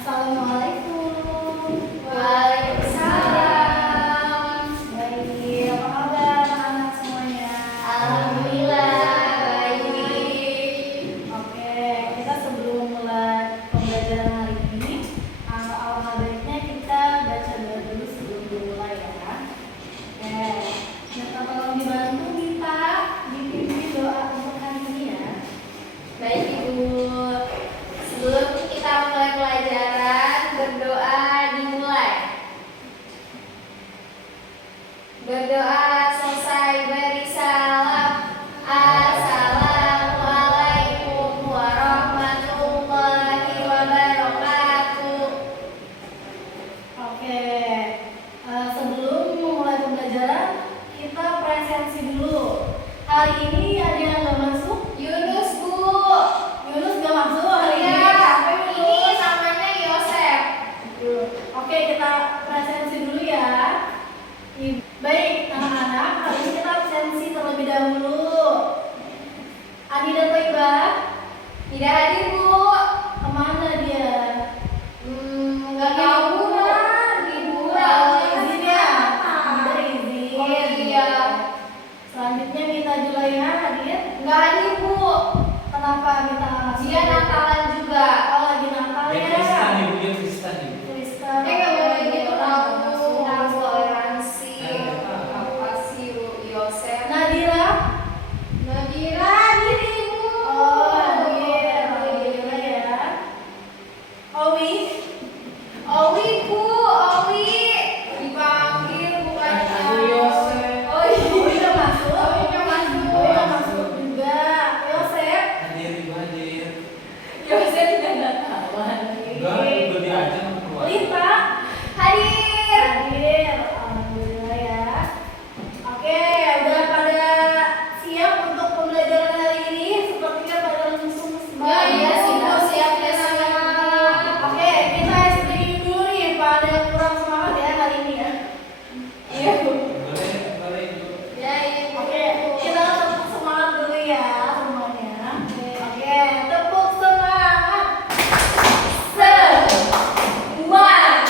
Assalamualaikum. Waalaikumsalam. Baik, apa kabar anak-anak semuanya? Alhamdulillah baik. Oke, kita sebelum mulai pembelajaran hari ini, alangkah baiknya kita baca doa dulu sebelum dimulai ya. Oke, minta tolong dibantu minta dipimpin doa untuk hari ini ya. Baik Ibu. Sebelum kita mulai pelajaran, berdoa dimulai. Berdoa selesai beri salam. Assalamualaikum warahmatullahi wabarakatuh. Oke, sebelum memulai pembelajaran kita presensi dulu. Hari ini ada yang nggak masuk? Yunus Bu. Yunus nggak masuk hari ini. Iya, Siapa yang ini namanya Yosef. Oke, kita presensi dulu ya. Baik, anak-anak, hari ini kita absensi terlebih dahulu. Adi dan Toibah, Tidak hadir Bu. kemana dia? Nggak tahu liburan. Izin ya? Ada izin. Oh iya. Selanjutnya Mita Julaiha hadir. Nggak hadir Bu. Kenapa Mita nggak masuk? Dia Natalan juga. Oh, lagi Natal Dia ya? Kristen ibu, dia Kristen ibu. Kristen. Nggak boleh gitu tahu. Masuk. Harus toleransi. Nah, Apa sih Bu Yosef? Nadira. Nadira hadir Ibu. Oh, hadir. Alhamdulillah ya. Owi. Owi Bu, Owi dipanggil bukannya. Aduh, Yosef. Oh iya. Owi udah masuk. Owi udah masuk. Owi udah masuk juga. Yosef. Hadir ibu hadir. Yosef tidak Natalan. Enggak, ibu diajak sama keluarga. Lita. Hadir. Hadir. Alhamdulillah ya. Oke, udah pada siap untuk pembelajaran hari ini? Sepertinya pada langsung Ya iya sih Bu, siap ya sama. Oke, kita explain dulu nih pada kurang semangat ya hari ini ya. Iya Bu. Boleh ibu. Ya iya. Oke, kita tepuk semangat dulu ya semuanya. Oke, tepuk semangat. Semangat. Semangat.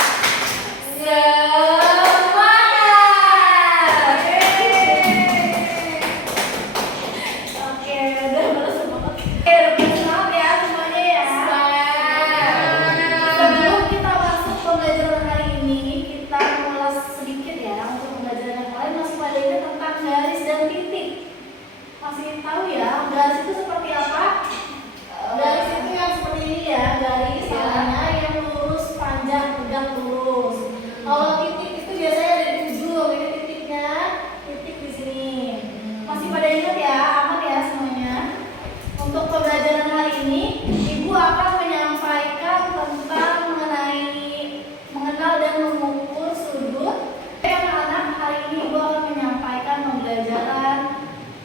Oke, udah pada semangat. Oke, lebih semangat ya semuanya ya. Sebelum kita masuk pembelajaran hari ini, kita mengulas sedikit ya untuk pembelajaran yang lain masih pada ingat tentang garis dan titik. Masih tahu ya, garis itu seperti apa? Garis itu yang seperti ini ya, garis warnanya yang lurus, panjang, tegak, lurus. Kalau titik itu biasanya ada di ujung, ini titiknya, titik di sini. Masih pada ingat ya, aman ya semuanya? Untuk pembelajaran hari ini, Ibu akan menyampaikan tentang mengenal dan mengukur sudut. Anak-anak, hari ini Ibu akan menyampaikan pembelajaran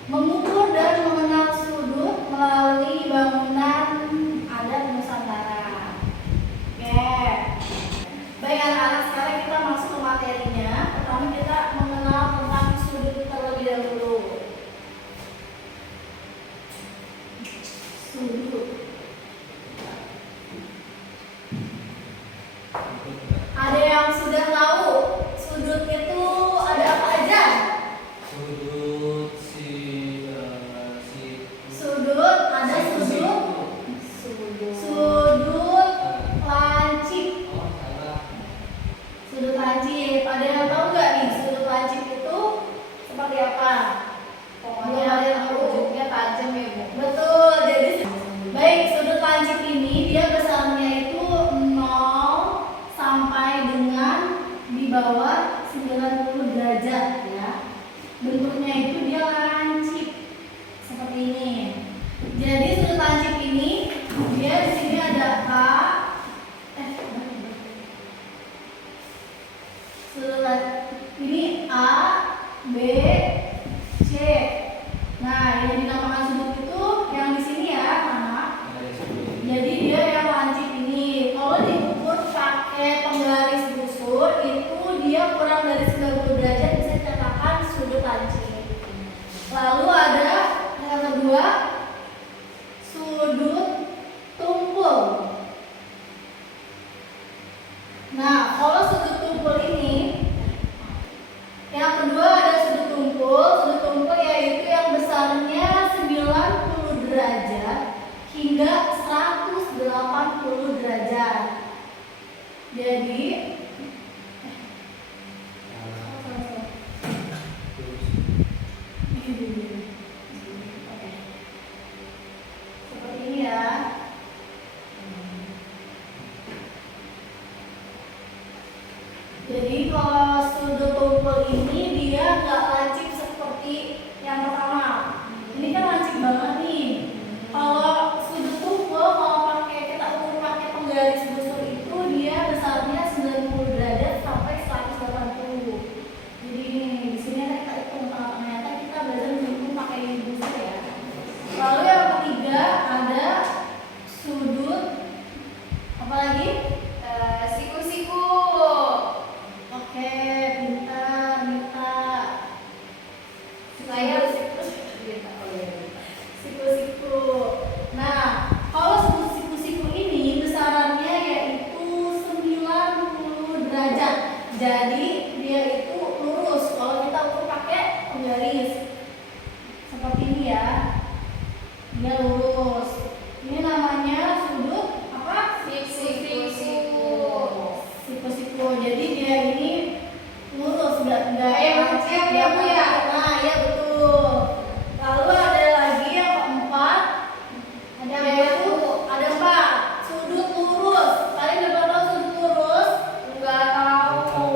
mengukur dan mengenal sudut melalui bangunan adat Nusantara. Oke. Baik anak-anak, sekarang kita masuk ke materinya. Pertama kita mengenal tentang sudut terlebih dahulu. Sudut. Ada yang sudah tahu sudut itu ada apa aja? Sudut Sudut ada sudut lancip. Oh, salah. Sudut lancip. Ada yang tahu nggak nih sudut lancip itu seperti apa? Belum ada yang tahu. Ujungnya tajam ya Bu. Betul. Jadi baik, sudut lancip ini dia besarnya itu 0 sampai dengan di bawah 90 derajat ya. Bentuknya itu dia lancip seperti ini. Jadi sudut lancip ini dia di sini ada A. Sudut lancip ini A, B, C. Nah, yang dinamakan sudut itu yang di sini ya, anak. Ada sudut. Jadi dia yang lancip ini. Kalau diukur pakai penggaris busur itu dia kurang dari 90 derajat bisa dikatakan sudut lancip. Lalu ada yang kedua sudut tumpul. Nah, kalau sudut tumpul ini, yang kedua ada sudut tumpul. Sudut tumpul yaitu yang besarnya 90 derajat hingga 180 derajat. Jadi, seperti ini ya. Jadi kalau sudut tumpul ini dia nggak lancip seperti yang pertama. Ini kan lancip banget nih. Kalau sudut tumpul kalau kita ukur pakai penggaris busur itu dia besarnya 90 derajat sampai 180. Jadi di sini kan kita hitung ternyata kita belajar menghitung pakai busur ya. Lalu yang ketiga ada sudut apa lagi? Siku-siku. Oke, pintar. Saya Siku-siku. Nah, kalau siku-siku ini besarannya yaitu 90 derajat. Jadi dia itu lurus kalau kita ukur pakai penggaris. Seperti ini ya. Dia lurus. Ini namanya sudut apa? siku-siku. Siku-siku. Jadi dia ini lurus, enggak lancip ya, Bu, ya? Nah, iya betul. Lalu ada lagi yang keempat. Yaitu ada 4 sudut lurus. Kalian udah tahu sudut lurus? Enggak tahu.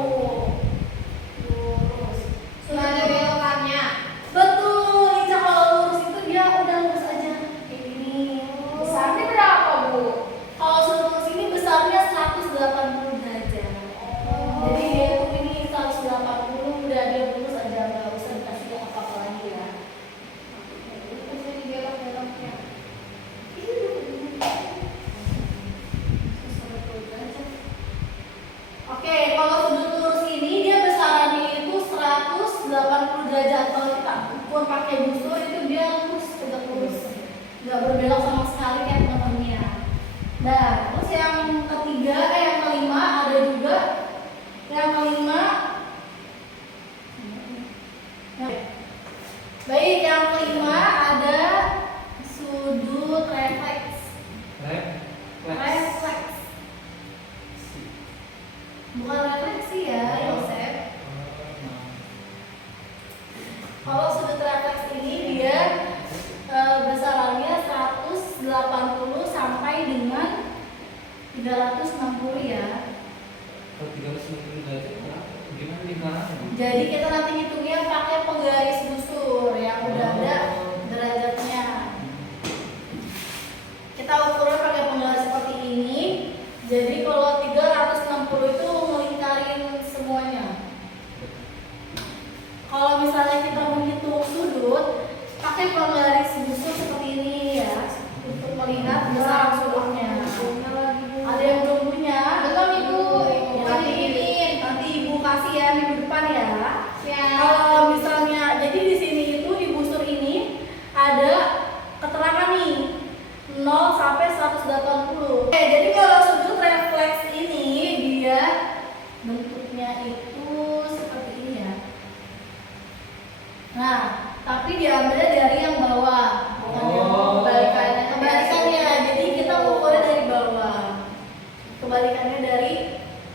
Lurus. Sudah ada belokannya. Betul. Ica kalau lurus itu dia udah lurus aja kayak gini. Besarnya berapa, Bu? Kalau sudut lurus ini besarnya 180 derajat. Jadi dia tuh ini 180 udah dia lurus aja, nggak usah dikasih apa-apa lagi ya. Bisa dibelok-beloknya. Oke, kalau sudut lurus ini dia besarannya itu 180 derajat. Kalau kita ukur pakai busur itu dia lurus, tegak lurus, nggak berbelok sama sekali kayak teman-temannya. Nah, terus yang ketiga, yang kelima ada juga. Yang kelima, baik, yang kelima ada sudut refleks. Refleks. Bukan refleksi ya, Yosef. Kalau sudut refleks ini dia besarannya 180 sampai dengan 360 ya. Kalau 360 derajat gimana lingkarannya? Jadi kita nanti hitungnya pakai penggaris busur yang udah ada derajatnya. Kita ukurnya pakai penggaris seperti ini. Jadi kalau 360 itu melingkarin semuanya. Kalau misalnya kita menghitung sudut, pakai penggaris busur seperti ini ya, untuk melihat besaran sudutnya. Ada yang belum punya? Belum, Ibu. Nanti Ibu kasih ya minggu depan ya. Siap. Kalau misalnya, jadi di sini itu di busur ini ada keterangan nih 0 sampai 180. Oke, jadi kalau sudut refleks ini dia bentuknya itu seperti ini ya. Nah, tapi diambilnya dari yang bawah, bukan yang kebalikannya. Kebalikannya, jadi kita ukurnya dari bawah. Kebalikannya dari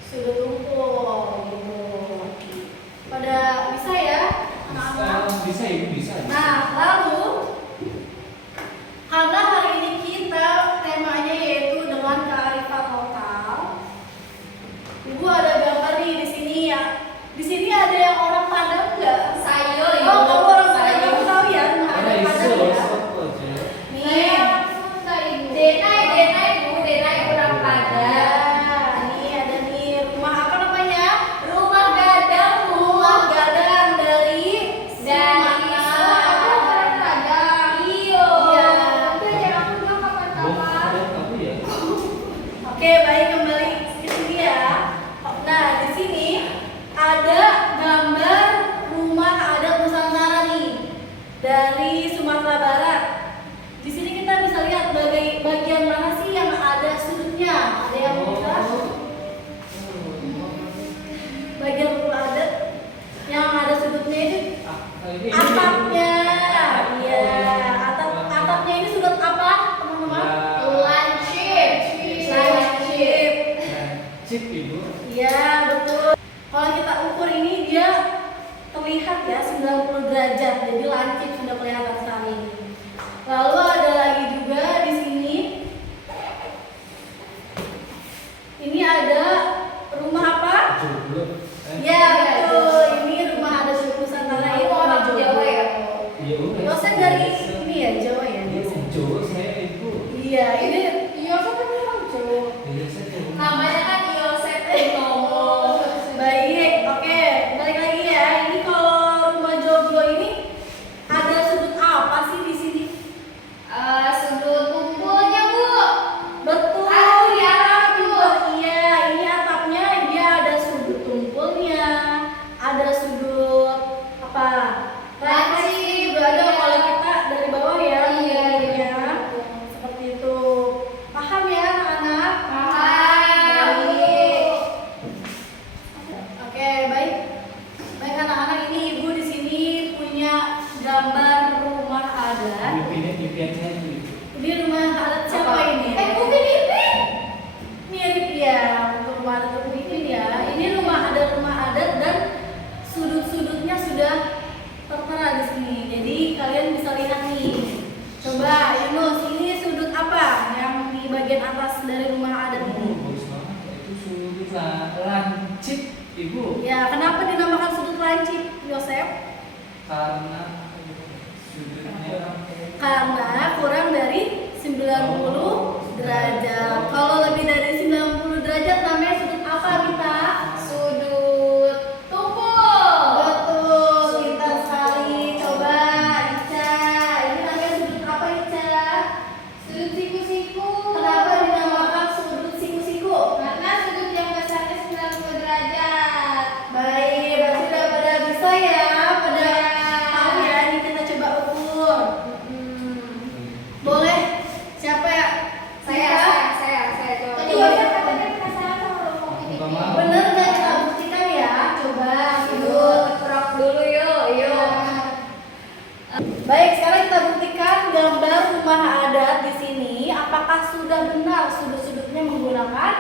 sudut tumpul gitu. Pada bisa ya anak-anak? Bisa, Ibu, bisa. Nah, lalu karena hari ini kita temanya yaitu dengan kearifan lokal, Ibu ada gambar nih di sini ya. Di sini ada yang orang Padang nggak? Saya, Oh, Ibu. kamu orang Padang, Saya. kamu tahu ya rumah Ada adat isu Padang ya? satu aja. Nih, Saya Sunda, Ibu. Denai, Bu. Denai orang Padang. Nih ada nih rumah apa namanya? Rumah gadang, Bu. Rumah gadang dari Dari Sumatera. orang Padang. Iya. Iya. Nanti aja aku bilang Belum kapan-kapan. ada kamu ya? Oke, baik, kembali ke sini ya. Nah, di sini ada gambar rumah adat Nusantara nih dari Sumatera Barat. Di sini kita bisa lihat bagian mana sih yang ada sudutnya. Ada yang bisa? Ya betul, ini rumah adat suku Nusantara Aku itu orang Joglo. Jawa ya? Iya, udah. Yosef dari ini ya Jawa ya. Iya, Jawa saya itu. Iya, ini Yosef kan orang Jawa. Iya, saya Jawa. Namanya kan Yosef Purnomo. Baik, oke, balik lagi ya. Ini kalau rumah Joglo ini ada sudut apa sih di sini? Sudut kumpulnya Bu. Betul. Ada di atap tuh. Iya, ini atapnya dia ada sudut tumpulnya, ada sudut apa? Laci, juga ada iya. kalau kita dari bawah ya. Iya, ya. iya. Seperti itu. Paham ya anak-anak? Paham, Bu. Baik. Oke, baik. Baik anak-anak, ini Ibu di sini punya gambar rumah adat. Impiannya itu. Ini rumah adat siapa ini? Upin Ipin. Mirip ya, untuk rumah adat Upin ya. Ini rumah adat dan sudut-sudutnya sudah tertera di sini. Jadi kalian bisa lihat nih. Coba Yunus, ini sudut apa yang di bagian atas dari rumah adat ini? Bagus banget. Itu sudut lancip, Ibu. Ya, kenapa dinamakan sudut lancip, Yosef? Karena sudutnya Karena kurang dari 90 derajat. Kalau lebih dari 90 derajat namanya sudut apa, Mita? Sudut tumpul. Betul, pintar sekali. Coba Ica, ini namanya sudut apa Ica? Sudut siku-siku. Kenapa dinamakan sudut siku-siku? Karena sudut yang besarnya 90 derajat. Baik, berarti udah pada bisa ya, pada tahu ya. Ini kita coba ukur. Boleh? Siapa ya? Saya coba. Tadi Yosef katanya penasaran sama rumah Upin Nggak Ipin. mau. Bener nggak kita buktikan ya? Coba Yuk, sudut. keprok dulu yuk. Baik, sekarang kita buktikan gambar rumah adat di sini. Apakah sudah benar sudut-sudutnya menggunakan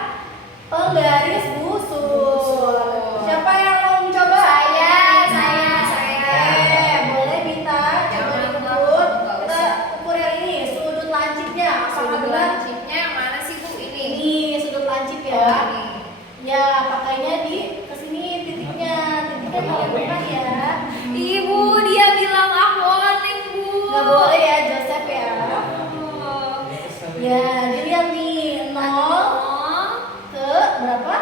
penggaris busur? Siapa yang mau mencoba? Saya. Boleh minta coba Jangan, diukur. nggak Kita usah. ukur yang ini, sudut lancipnya. Apakah Sudut benar? lancipnya mana sih Bu ini? Ini sudut lancip Oh, ya. ini. Ya, pakainya di kesini titiknya paling depan ya. Ibu dia bilang aku oning Bu. Nggak boleh ya, Joseph ya. Oh. Ya, dilihat nih 0 ke berapa?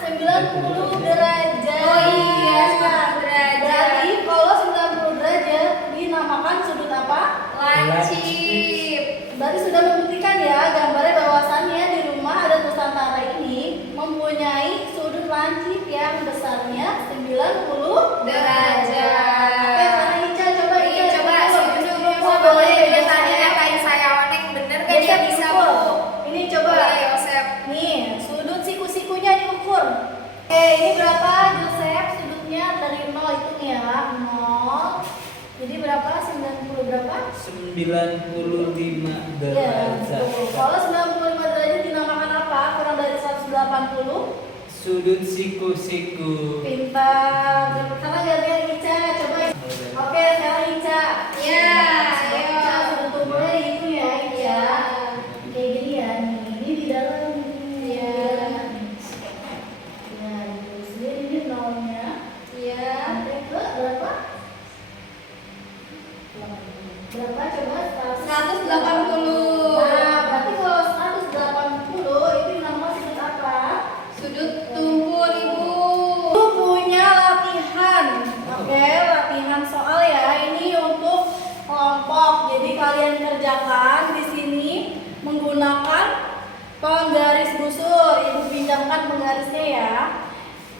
90 derajat. Oh iya, 90 derajat. Berarti kalau 90 derajat dinamakan sudut apa? Lancip. Berarti sudah membuktikan ya gambarnya bahwasannya di rumah adat Nusantara ini mempunyai sudut lancip yang besarnya 90 Derajat. Oke, sekarang Ica coba Iya, Ica coba ukur. dulu Oh, boleh dia Yosef tadi ya. kayak saya oning bener kan dia Yosef bisa ukur. Bu. Ini coba. Boleh Yosef. Nih, sudut siku-sikunya diukur. Oke, ini berapa Joseph sudutnya dari 0 itu nih ya, 0. Jadi berapa? 90 berapa? 95 Iya, derajat. betul. Kalau 95 derajat dinamakan apa? Kurang dari 180? Sudut siku-siku. Pintar. Sekarang gantian Ica, coba. Oke, sekarang Ica. Iya, ayo. Ica, sudut tumpulnya itu ya, Ica. Iya. Kayak gini ya, nih. Ini di dalam. Iya. Ya, terus ini nolnya. Iya. Sampai ke berapa? Berapa coba? 180. Nah, berarti kalau 180 itu namanya sudut apa? Sudut tumpul Ibu. Ibu punya latihan. Oke, latihan soal ya. Ini untuk kelompok. Jadi kalian kerjakan di sini menggunakan penggaris busur. Ibu pinjamkan penggarisnya ya.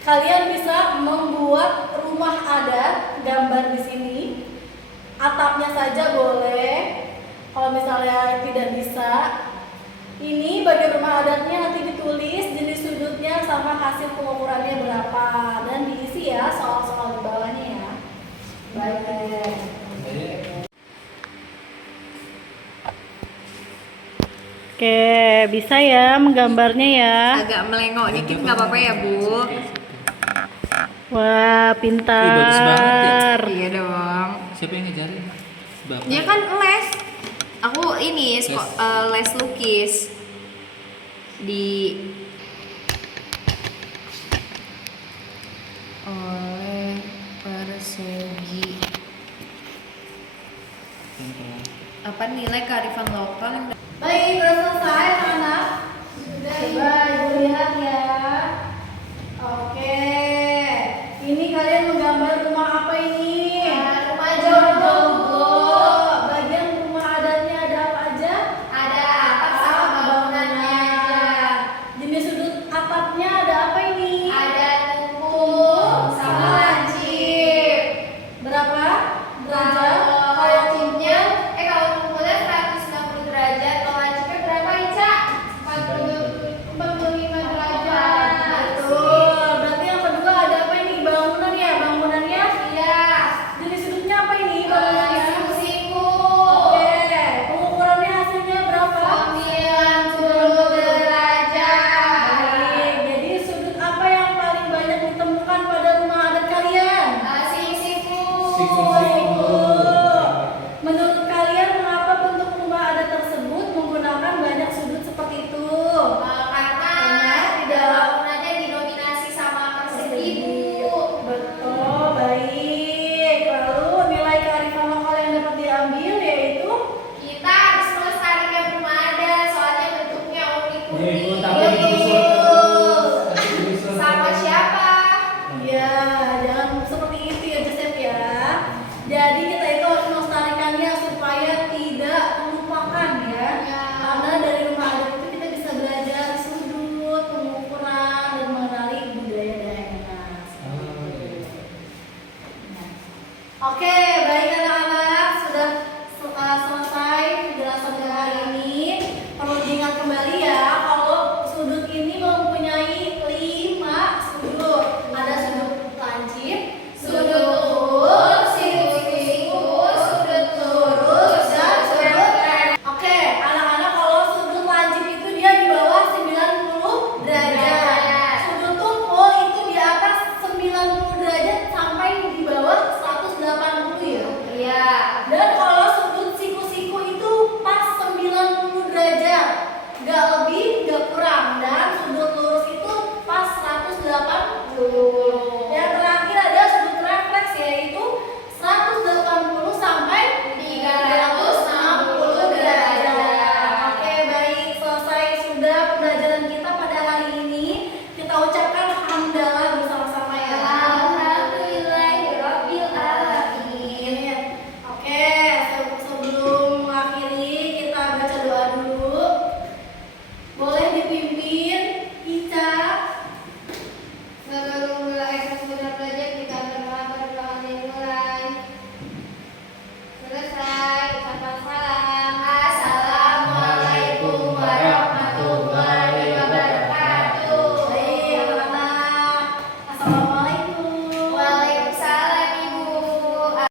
Kalian bisa membuat rumah adat, gambar di sini. Atapnya saja boleh. Kalau misalnya tidak bisa, ini bagian rumah adatnya nanti ditulis jenis sudutnya sama hasil pengukurannya berapa dan diisi ya soal-soal di bawahnya ya. Baik. Oke, bisa ya menggambarnya ya. Agak melengok dikit nggak apa-apa ya Bu. Wah, pintar. Ih, bagus banget Iya dong. Siapa yang ngejarin? Bapak. Dia kan les. Aku ini Les. les lukis di oleh persegi. Apa nilai kearifan lokal yang Baik, udah selesai anak-anak. Coba ibu lihat ya. Oke, ini kalian menggambar rumah apa ini? rumah Jogogo. Bagian rumah adatnya ada apa aja? Ada atap sama bangunannya aja. Jenis sudut atapnya ada apa ini? Ada tumpul sama lancip. Berapa derajat? Kalau tumpulnya, kalau tumpulnya 190 derajat, kalau lancipnya berapa Ica? 45 derajat. Betul. Berarti yang kedua ada apa ini? Bangunan ya? Bangunannya? Iya. Jenis sudutnya apa ini? Bangunannya? Siku-siku. Oke. Pengukurannya hasilnya berapa? 90 derajat. Baik. Jadi sudut apa yang paling banyak ditemukan pada rumah adat kalian? Siku-siku. Siku-siku. Menurut kalian mengapa bentuk rumah adat tersebut menggunakan banyak sudut seperti itu? Karena di dalam bangunannya didominasi sama persegi, Bu. Betul, baik. Lalu nilai kearifan lokal yang dapat diambil yaitu Kita harus melestarikan rumah adat, soalnya bentuknya unik-unik.